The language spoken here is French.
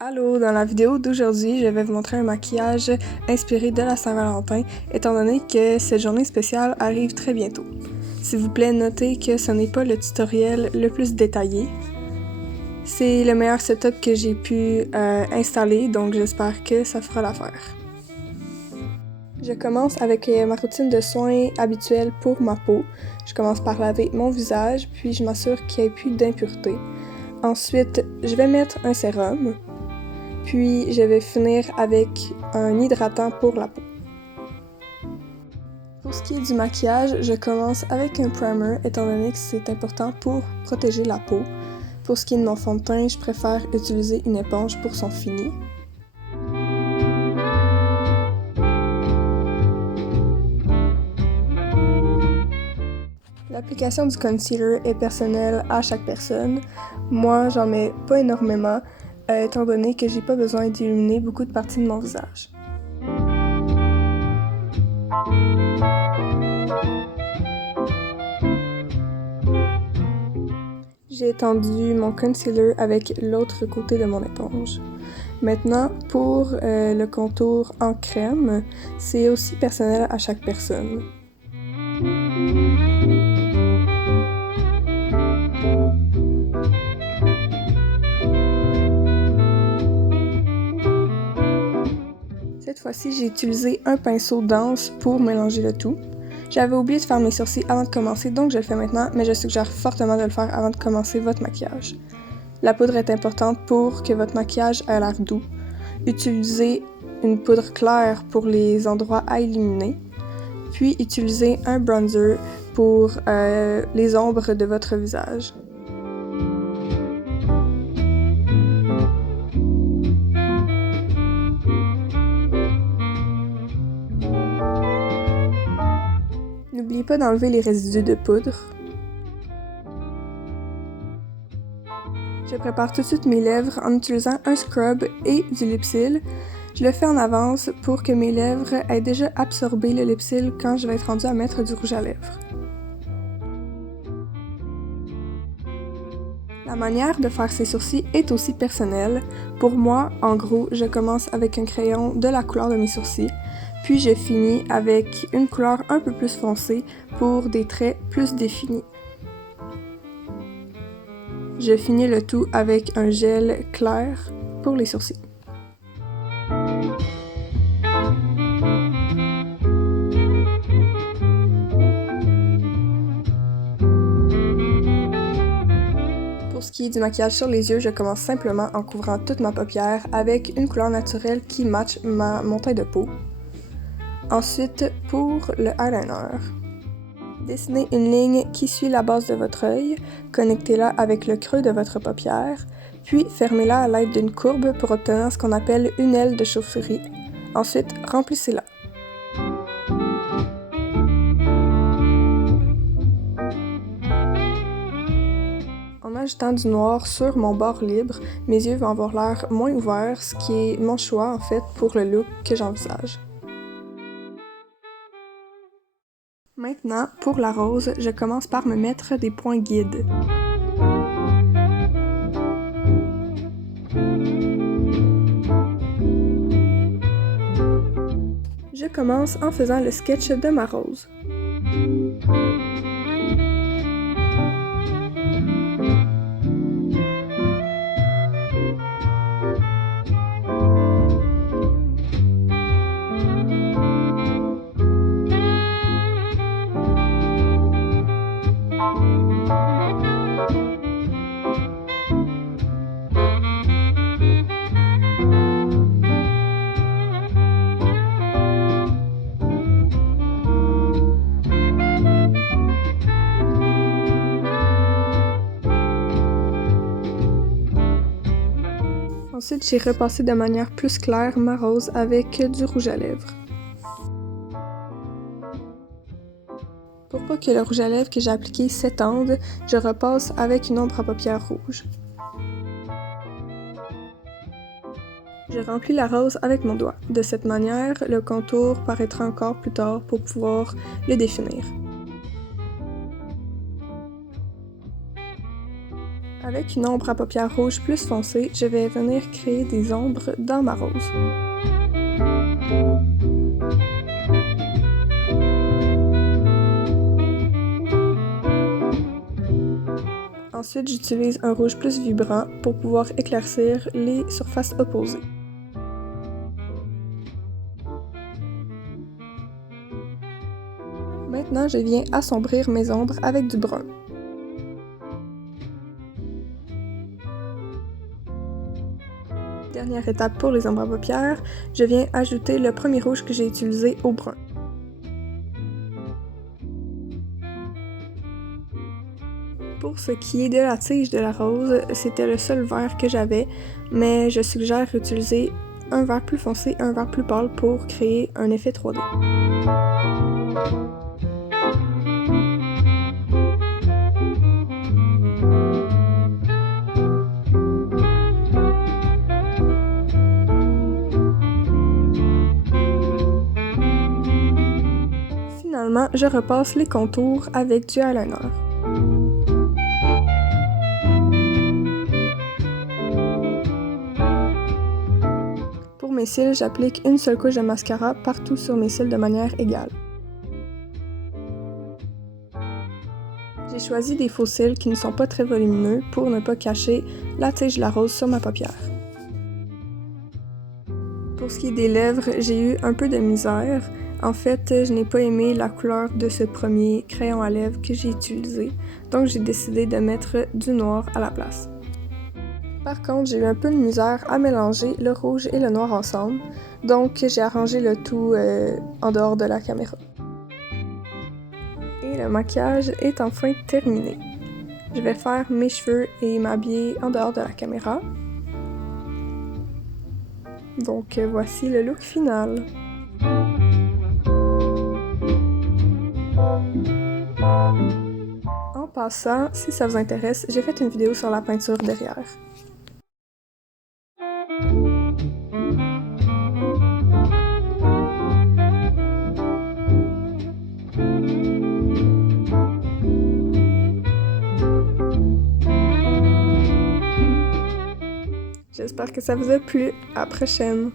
Allô, dans la vidéo d'aujourd'hui, je vais vous montrer un maquillage inspiré de la Saint-Valentin, étant donné que cette journée spéciale arrive très bientôt. S'il vous plaît, notez que ce n'est pas le tutoriel le plus détaillé. C'est le meilleur setup que j'ai pu installer, donc j'espère que ça fera l'affaire. Je commence avec ma routine de soins habituelle pour ma peau. Je commence par laver mon visage, puis je m'assure qu'il n'y ait plus d'impuretés. Ensuite, je vais mettre un sérum. Puis je vais finir avec un hydratant pour la peau. Pour ce qui est du maquillage, je commence avec un primer étant donné que c'est important pour protéger la peau. Pour ce qui est de mon fond de teint, je préfère utiliser une éponge pour son fini. L'application du concealer est personnelle à chaque personne. Moi, j'en mets pas énormément, étant donné que j'ai pas besoin d'illuminer beaucoup de parties de mon visage. J'ai étendu mon concealer avec l'autre côté de mon éponge. Maintenant, pour le contour en crème, c'est aussi personnel à chaque personne. Cette fois-ci, j'ai utilisé un pinceau dense pour mélanger le tout. J'avais oublié de faire mes sourcils avant de commencer, donc je le fais maintenant, mais je suggère fortement de le faire avant de commencer votre maquillage. La poudre est importante pour que votre maquillage ait l'air doux. Utilisez une poudre claire pour les endroits à illuminer, puis utilisez un bronzer pour les ombres de votre visage. N'oubliez pas d'enlever les résidus de poudre. Je prépare tout de suite mes lèvres en utilisant un scrub et du lipsil. Je le fais en avance pour que mes lèvres aient déjà absorbé le lipsil quand je vais être rendue à mettre du rouge à lèvres. La manière de faire ses sourcils est aussi personnelle. Pour moi, en gros, je commence avec un crayon de la couleur de mes sourcils, puis je finis avec une couleur un peu plus foncée pour des traits plus définis. Je finis le tout avec un gel clair pour les sourcils. Pour ce qui est du maquillage sur les yeux, je commence simplement en couvrant toute ma paupière avec une couleur naturelle qui matche mon teint de peau. Ensuite, pour le eyeliner, dessinez une ligne qui suit la base de votre œil, connectez-la avec le creux de votre paupière, puis fermez-la à l'aide d'une courbe pour obtenir ce qu'on appelle une aile de chauve-souris. Ensuite, remplissez-la. En ajoutant du noir sur mon bord libre, mes yeux vont avoir l'air moins ouverts, ce qui est mon choix en fait pour le look que j'envisage. Maintenant, pour la rose, je commence par me mettre des points guides. Je commence en faisant le sketch de ma rose. Ensuite, j'ai repassé de manière plus claire ma rose avec du rouge à lèvres. Pour pas que le rouge à lèvres que j'ai appliqué s'étende, je repasse avec une ombre à paupières rouge. Je remplis la rose avec mon doigt. De cette manière, le contour paraîtra encore plus tard pour pouvoir le définir. Avec une ombre à paupières rouges plus foncée, je vais venir créer des ombres dans ma rose. Ensuite, j'utilise un rouge plus vibrant pour pouvoir éclaircir les surfaces opposées. Maintenant, je viens assombrir mes ombres avec du brun. Dernière étape pour les ombres à paupières, je viens ajouter le premier rouge que j'ai utilisé au brun. Pour ce qui est de la tige de la rose, c'était le seul vert que j'avais, mais je suggère utiliser un vert plus foncé et un vert plus pâle pour créer un effet 3D. Finalement, je repasse les contours avec du eyeliner. Pour mes cils, j'applique une seule couche de mascara partout sur mes cils de manière égale. J'ai choisi des faux cils qui ne sont pas très volumineux pour ne pas cacher la tige de la rose sur ma paupière. Pour ce qui est des lèvres, j'ai eu un peu de misère. En fait, je n'ai pas aimé la couleur de ce premier crayon à lèvres que j'ai utilisé, donc j'ai décidé de mettre du noir à la place. Par contre, j'ai eu un peu de misère à mélanger le rouge et le noir ensemble, donc j'ai arrangé le tout en dehors de la caméra. Et le maquillage est enfin terminé. Je vais faire mes cheveux et m'habiller en dehors de la caméra. Donc voici le look final. En passant, si ça vous intéresse, j'ai fait une vidéo sur la peinture derrière. J'espère que ça vous a plu. À la prochaine!